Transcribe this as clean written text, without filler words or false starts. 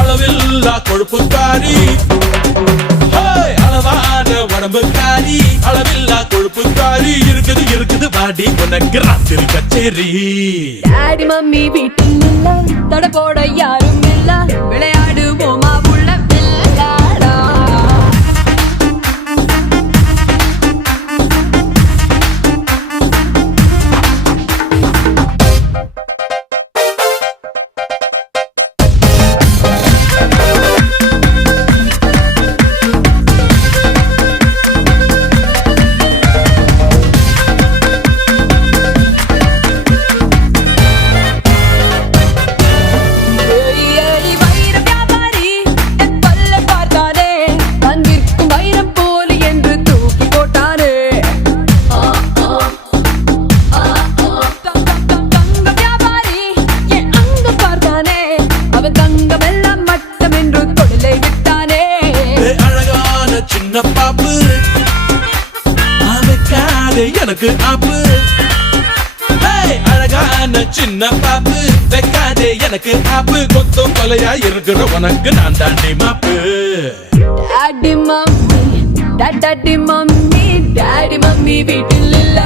அளவில்லா கொழுப்புக்காரி, அளவான உடம்புக்காரி, அளவில்லா கொழுப்புக்காரி, இருக்குது இருக்குது வாடி உனக்கு ராத்திரி கச்சேரி. டாடி மம்மி வீட்டில் இல்ல, தட போட யாரும் இல்ல, விளையாடுவோமா உள்ள விளையாடா. சின்ன பாப்பு வைக்காதே எனக்கு ஆப்பு, அழகான சின்ன பாப்பு வைக்காதே எனக்கு ஆப்பு, கொத்தும் கொலையா இருக்கிற உனக்கு நான் தாண்டி மாப்பு. Daddy mummy daddy mummy daddy mummy வீட்டில் இல்ல,